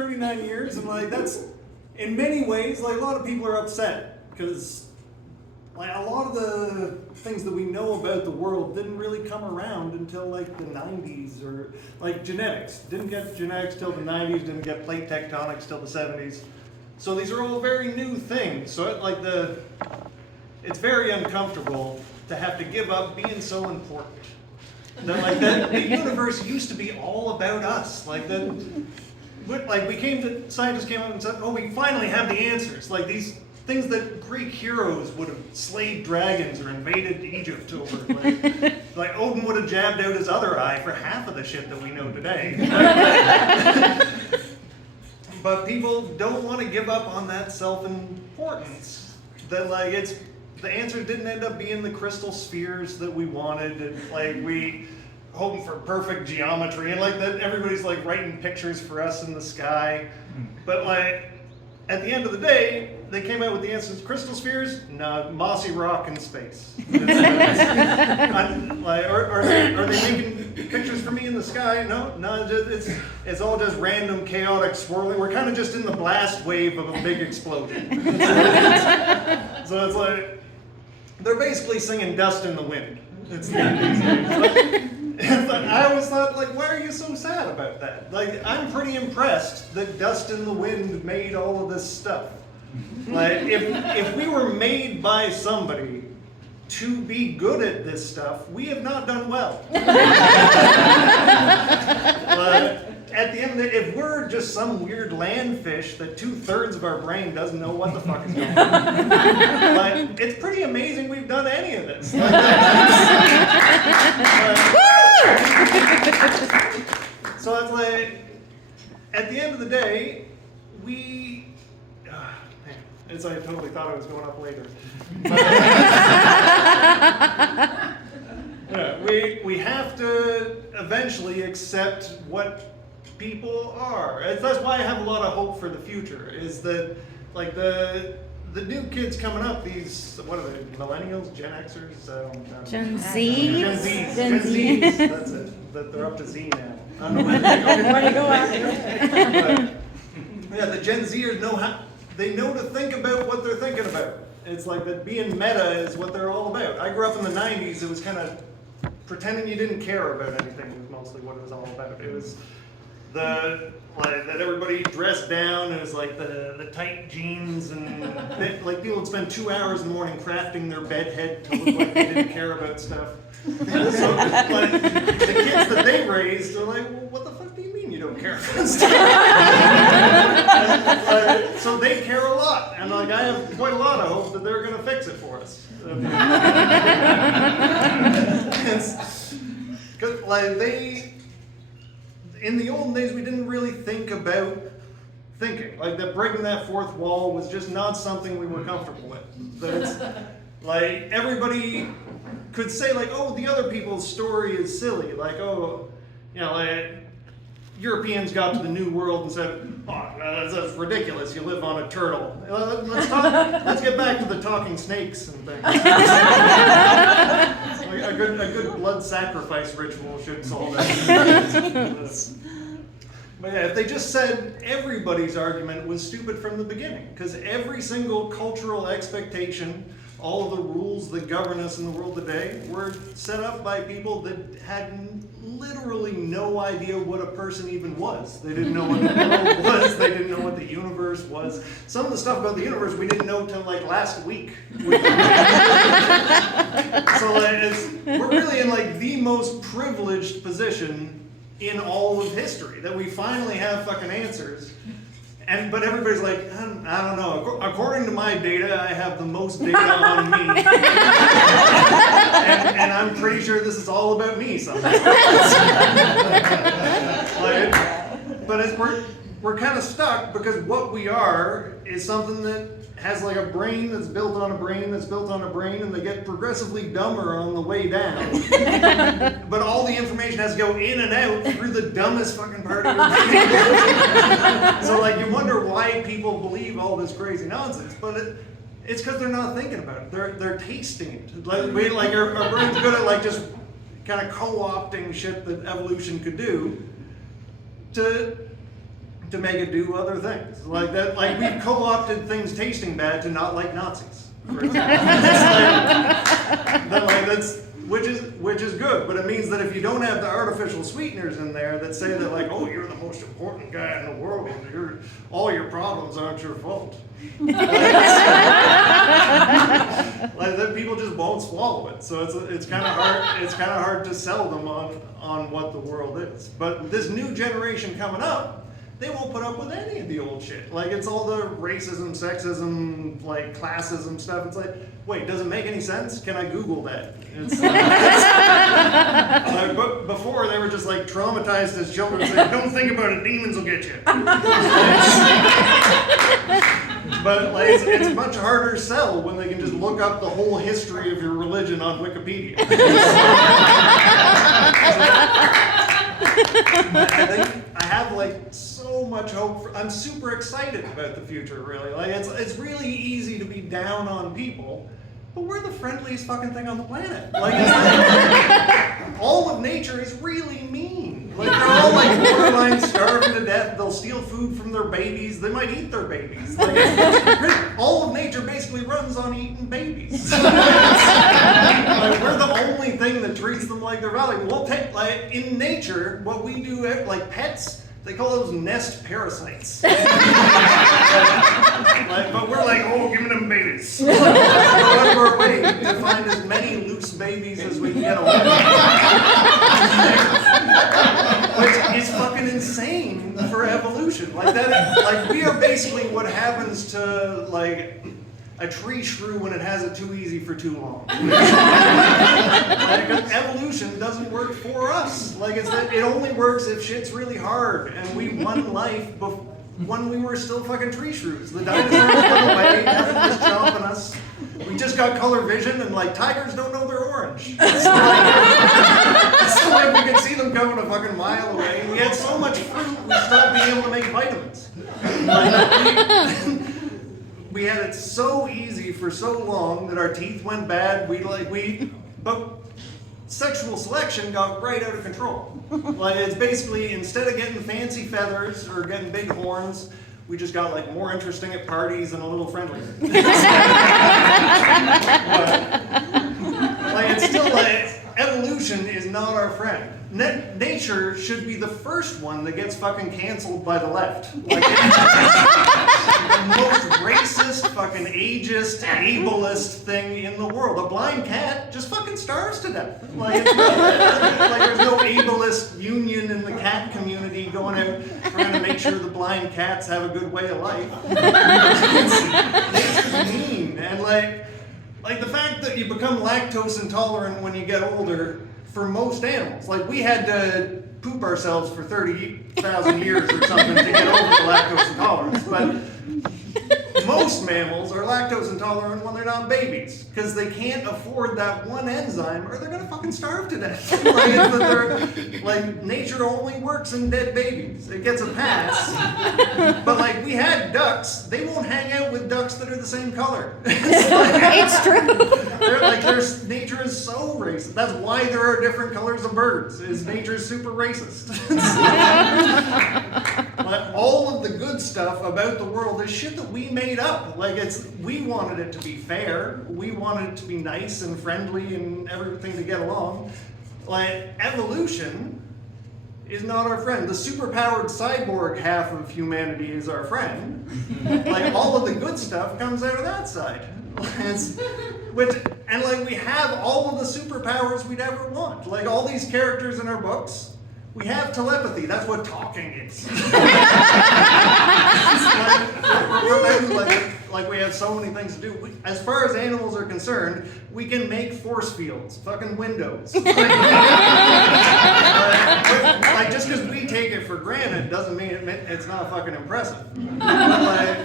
39 years, and like that's, in many ways, like a lot of people are upset because like a lot of the things that we know about the world didn't really come around until like the 90s, or like genetics. Didn't get genetics till the 90s, didn't get plate tectonics till the 70s. So these are all very new things. So it's very uncomfortable to have to give up being so important. That the universe used to be all about us. Scientists came up and said, oh, we finally have the answers. Like these things that Greek heroes would have slayed dragons or invaded Egypt over. Like Odin would have jabbed out his other eye for half of the shit that we know today. But people don't want to give up on that self-importance. That the answer didn't end up being the crystal spheres that we wanted, and we hoping for perfect geometry, and that everybody's writing pictures for us in the sky. But at the end of the day, they came out with the answers. Crystal spheres? No, mossy rock in space. Are they making pictures for me in the sky? No, it's all just random, chaotic, swirling. We're kind of just in the blast wave of a big explosion. So it's they're basically singing Dust in the Wind. I always thought, why are you so sad about that? I'm pretty impressed that Dust in the Wind made all of this stuff. If we were made by somebody to be good at this stuff, we have not done well. At the end of it, if we're just some weird landfish that 2/3 of our brain doesn't know what the fuck is going on, it's pretty amazing we've done any of this. So it's at the end of the day, I totally thought I was going up later. We have to eventually accept what people are. That's why I have a lot of hope for the future, is that the new kids coming up, these, what are they, millennials, Gen Xers? Gen Z? Gen Zs, that's it. They're up to Z now. I don't know where to go after. Yeah, the Gen Zers they know to think about what they're thinking about. It's that being meta is what they're all about. I grew up in the 90s, it was kind of pretending you didn't care about anything was mostly what it was all about. It was that everybody dressed down. It was the tight jeans, and people would spend 2 hours in the morning crafting their bed head to look like they didn't care about stuff. So the kids that they raised are well, what the fuck do you mean you don't care about stuff? So they care a lot, and I have quite a lot of hope that they're going to fix it for us. Because in the old days, we didn't really think about thinking. That breaking that fourth wall was just not something we were comfortable with. That it's everybody could say oh, the other people's story is silly. Europeans got to the New World and said, oh, that's ridiculous, you live on a turtle. Let's get back to the talking snakes and things. A good blood sacrifice ritual should solve that. But yeah, if they just said everybody's argument was stupid from the beginning, because every single cultural expectation, all of the rules that govern us in the world today were set up by people that had literally no idea what a person even was. They didn't know what the world was. They didn't know what the universe was. Some of the stuff about the universe we didn't know until last week. So we're really in the most privileged position in all of history, that we finally have fucking answers. But everybody's I don't know. According to my data, I have the most data on me. and I'm pretty sure this is all about me somehow. But we're kind of stuck, because what we are is something that has a brain that's built on a brain that's built on a brain, and they get progressively dumber on the way down. But all the information has to go in and out through the dumbest fucking part of your brain. So you wonder why people believe all this crazy nonsense, but it's because they're not thinking about it. They're tasting it. Our brain's good at just kind of co-opting shit that evolution could do to to make it do other things. Like that, like we've co-opted things tasting bad to not like Nazis, for example. Which is good, but it means that if you don't have the artificial sweeteners in there that say that like, oh, you're the most important guy in the world, all your problems aren't your fault. Like that people just won't swallow it. So it's kind of hard. It's kind of hard to sell them on what the world is. But this new generation coming up, they won't put up with any of the old shit. Like it's all the racism, sexism, like classism stuff. It's like, wait, does it make any sense? Can I Google that? But before they were just like traumatized as children, saying, "Don't think about it, demons will get you." But like it's a much harder sell when they can just look up the whole history of your religion on Wikipedia. I have like so much hope. I'm super excited about the future. Really, like it's really easy to be down on people, but we're the friendliest fucking thing on the planet. Like all of nature is really mean. Like they're all like borderline starving to death. They'll steal food from their babies. They might eat their babies. Like all of nature basically runs on eating babies. Like we're the only thing that treats them like they're valuable. We'll take like in nature what we do like pets. They call those nest parasites. But we're like, oh, give me them babies. We're on our way to find as many loose babies as we can get away. Which is fucking insane for evolution. Like that, like we are basically what happens to like a tree shrew when it has it too easy for too long. Like, evolution doesn't work for us. Like it only works if shit's really hard, and we won life when we were still fucking tree shrews. The dinosaurs got away, nothing was jumping us. We just got color vision, and like tigers don't know they're orange. It's like we could see them coming a fucking mile away. We had so much fruit, we stopped being able to make vitamins. We had it so easy for so long that our teeth went bad. But sexual selection got right out of control. Like it's basically instead of getting fancy feathers or getting big horns, we just got like more interesting at parties and a little friendlier. But, like it's still like evolution is not our friend. Nature should be the first one that gets fucking canceled by the left. Like, the most racist, fucking ageist, ableist thing in the world. A blind cat just fucking starves to death. Like, there's no ableist union in the cat community going out trying to make sure the blind cats have a good way of life. Nature's mean, and like the fact that you become lactose intolerant when you get older. For most animals, like we had to poop ourselves for 30,000 years or something to get over the lactose intolerance, but most mammals are lactose intolerant when they're not babies because they can't afford that one enzyme or they're gonna fucking starve to death. Like nature only works in dead babies. It gets a pass, but like we had ducks, they won't hang out with ducks that are the same color. It's true. Nature is so racist. That's why there are different colors of birds. Nature is super racist. But all of the good stuff about the world is shit that we made up. Like we wanted it to be fair. We wanted it to be nice and friendly and everything to get along. Like evolution is not our friend. The superpowered cyborg half of humanity is our friend. Like all of the good stuff comes out of that side. And like we have all of the superpowers we'd ever want. Like all these characters in our books, we have telepathy. That's what talking is. Like we have so many things to do. As far as animals are concerned, we can make force fields, fucking windows. Like just because we take it for granted doesn't mean it's not fucking impressive. Like,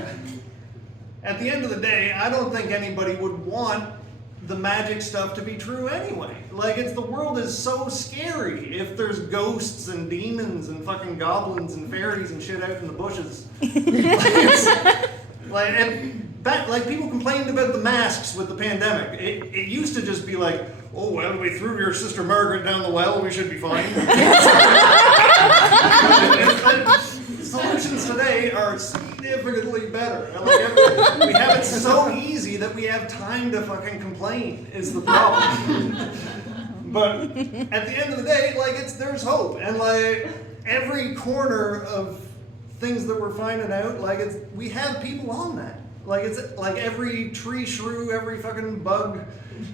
at the end of the day, I don't think anybody would want the magic stuff to be true anyway. Like the world is so scary if there's ghosts and demons and fucking goblins and fairies and shit out in the bushes. Like people complained about the masks with the pandemic. It used to just be like, oh well, we threw your sister Margaret down the well, we should be fine. solutions today are significantly better. And like we have it so easy that we have time to fucking complain is the problem. But at the end of the day, like there's hope, and like every corner of things that we're finding out, like we have people on that. Like it's like every tree shrew, every fucking bug.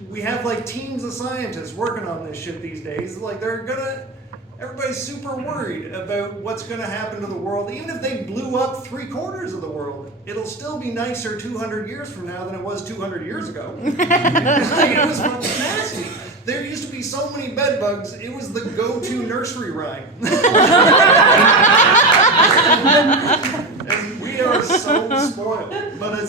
We have like teams of scientists working on this shit these days. Like everybody's super worried about what's gonna happen to the world. Even if they blew up 3/4 of the world, it'll still be nicer 200 years from now than it was 200 years ago. Like, it was fucking nasty. There used to be so many bed bugs, it was the go-to nursery rhyme. And we are so spoiled. But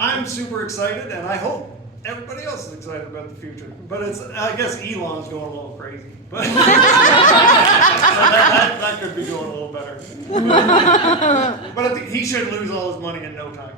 I'm super excited, and I hope everybody else is excited about the future. But I guess Elon's going a little crazy. But so that could be going a little better. But I think he should lose all his money in no time.